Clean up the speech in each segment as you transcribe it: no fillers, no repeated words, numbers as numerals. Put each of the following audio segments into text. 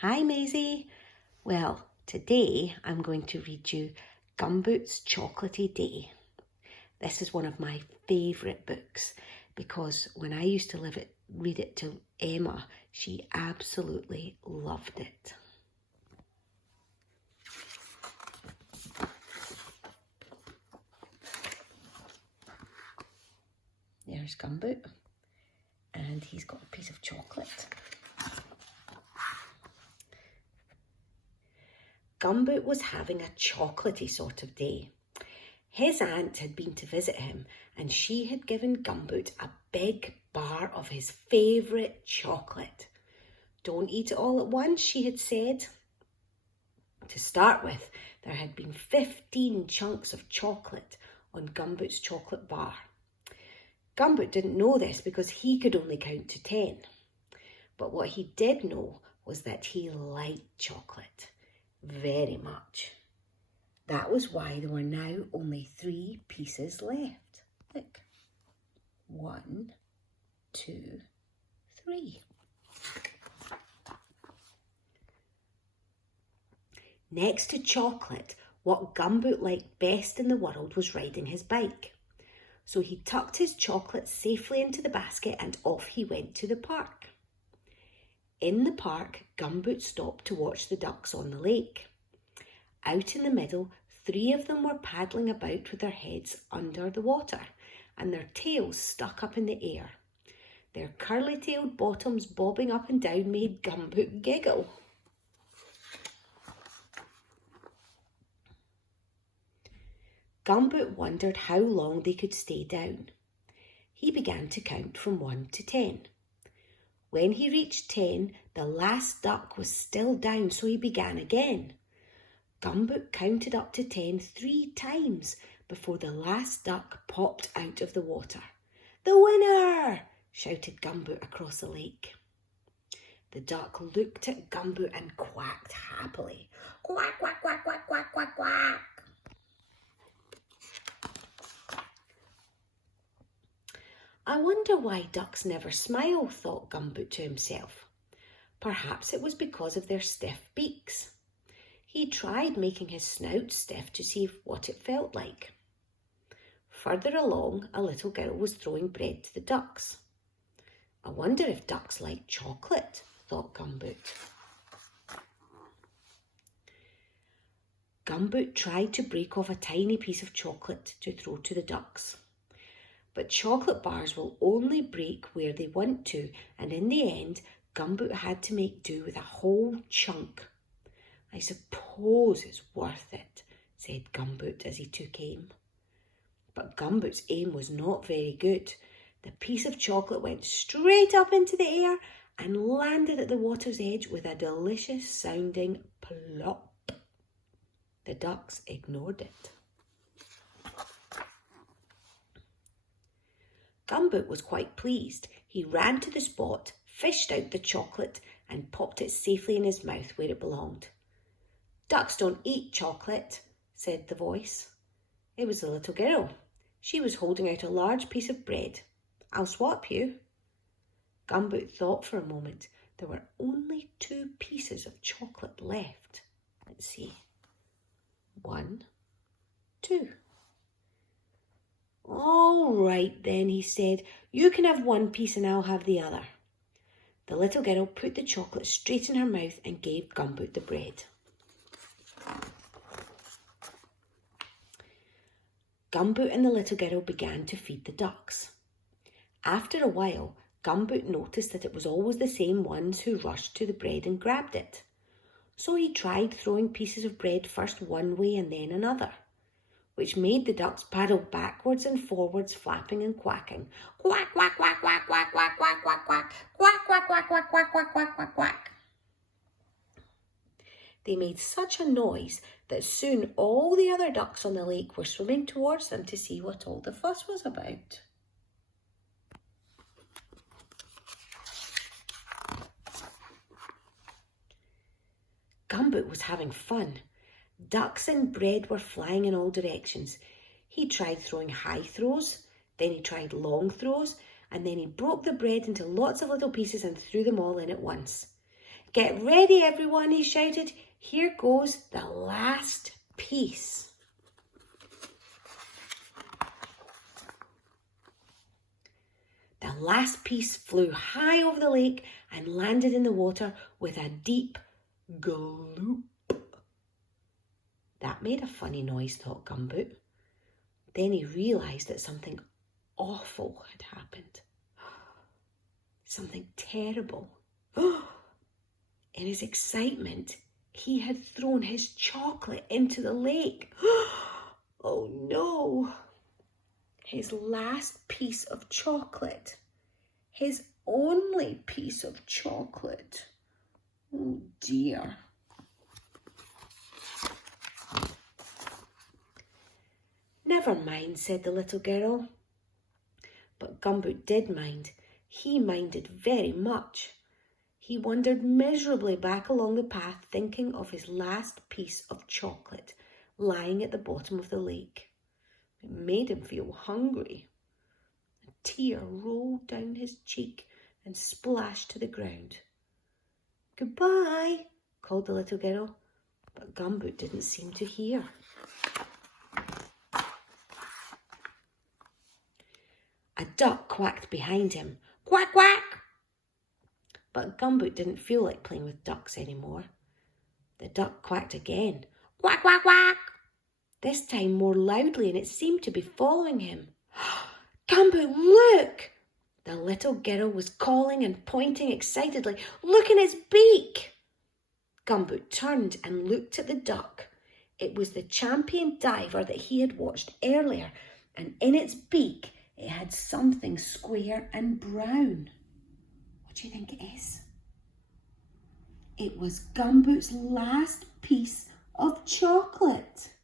Hi Maisie. Well, today I'm going to read you Gumboot's Chocolatey Day. This is one of my favourite books because when I used to read it to Emma, she absolutely loved it. There's Gumboot, and he's got a piece of chocolate. Gumboot was having a chocolatey sort of day. His aunt had been to visit him and she had given Gumboot a big bar of his favourite chocolate. Don't eat it all at once, she had said. To start with, there had been 15 chunks of chocolate on Gumboot's chocolate bar. Gumboot didn't know this because he could only count to 10. But what he did know was that he liked chocolate very much. That was why there were now only 3 pieces left. Look. 1, 2, 3. Next to chocolate, what Gumboot liked best in the world was riding his bike. So he tucked his chocolate safely into the basket and off he went to the park. In the park, Gumboot stopped to watch the ducks on the lake. Out in the middle, 3 of them were paddling about with their heads under the water and their tails stuck up in the air. Their curly-tailed bottoms bobbing up and down made Gumboot giggle. Gumboot wondered how long they could stay down. He began to count from 1 to 10. When he reached 10, the last duck was still down, so he began again. Gumboot counted up to 10 3 times before the last duck popped out of the water. "The winner!" shouted Gumboot across the lake. The duck looked at Gumboot and quacked happily. "Quack, quack, quack, quack, quack, quack, quack." "I wonder why ducks never smile," thought Gumboot to himself. Perhaps it was because of their stiff beaks. He tried making his snout stiff to see what it felt like. Further along, a little girl was throwing bread to the ducks. "I wonder if ducks like chocolate," thought Gumboot. Gumboot tried to break off a tiny piece of chocolate to throw to the ducks. But chocolate bars will only break where they want to, and in the end, Gumboot had to make do with a whole chunk. "I suppose it's worth it," said Gumboot as he took aim. But Gumboot's aim was not very good. The piece of chocolate went straight up into the air and landed at the water's edge with a delicious sounding plop. The ducks ignored it. Gumboot was quite pleased. He ran to the spot, fished out the chocolate and popped it safely in his mouth where it belonged. "Ducks don't eat chocolate," said the voice. It was the little girl. She was holding out a large piece of bread. "I'll swap you." Gumboot thought for a moment. There were only 2 pieces of chocolate left. Let's see. 1, 2. "All right then," he said. "You can have 1 piece and I'll have the other." The little girl put the chocolate straight in her mouth and gave Gumboot the bread. Gumboot and the little girl began to feed the ducks. After a while, Gumboot noticed that it was always the same ones who rushed to the bread and grabbed it. So he tried throwing pieces of bread first one way and then another, which made the ducks paddle backwards and forwards, flapping and quacking. "Quack, quack, quack, quack, quack, quack, quack, quack, quack, quack, quack, quack, quack, quack, quack, quack, quack, quack." They made such a noise that soon all the other ducks on the lake were swimming towards them to see what all the fuss was about. Gumboot was having fun. Ducks and bread were flying in all directions. He tried throwing high throws, then he tried long throws, and then he broke the bread into lots of little pieces and threw them all in at once. "Get ready, everyone," he shouted. "Here goes the last piece." The last piece flew high over the lake and landed in the water with a deep gloop. That made a funny noise, thought Gumboot. Then he realised that something awful had happened. Something terrible. In his excitement, he had thrown his chocolate into the lake. Oh no! His last piece of chocolate. His only piece of chocolate. Oh dear. "Never mind," said the little girl. But Gumboot did mind. He minded very much. He wandered miserably back along the path, thinking of his last piece of chocolate lying at the bottom of the lake. It made him feel hungry. A tear rolled down his cheek and splashed to the ground. "Goodbye," called the little girl, but Gumboot didn't seem to hear. A duck quacked behind him. "Quack, quack!" But Gumboot didn't feel like playing with ducks anymore. The duck quacked again. "Quack, quack, quack!" This time more loudly, and it seemed to be following him. "Gumboot, look!" The little girl was calling and pointing excitedly. "Look in its beak!" Gumboot turned and looked at the duck. It was the champion diver that he had watched earlier, and in its beak it had something square and brown. What do you think it is? It was Gumboot's last piece of chocolate.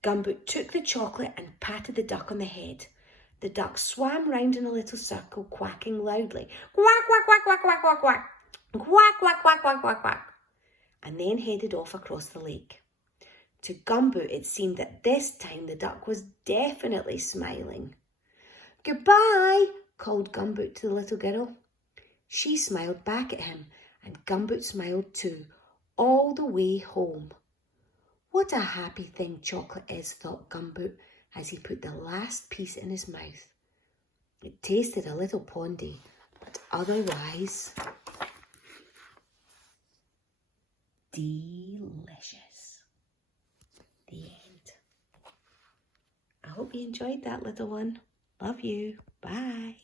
Gumboot took the chocolate and patted the duck on the head. The duck swam round in a little circle, quacking loudly. "Quack, quack, quack, quack, quack, quack, quack. Quack, quack, quack, quack, quack, quack." And then headed off across the lake. To Gumboot, it seemed that this time the duck was definitely smiling. "Goodbye," called Gumboot to the little girl. She smiled back at him, and Gumboot smiled too, all the way home. What a happy thing chocolate is, thought Gumboot, as he put the last piece in his mouth. It tasted a little pondy, but otherwise delicious. The end. I hope you enjoyed that, little one. Love you. Bye.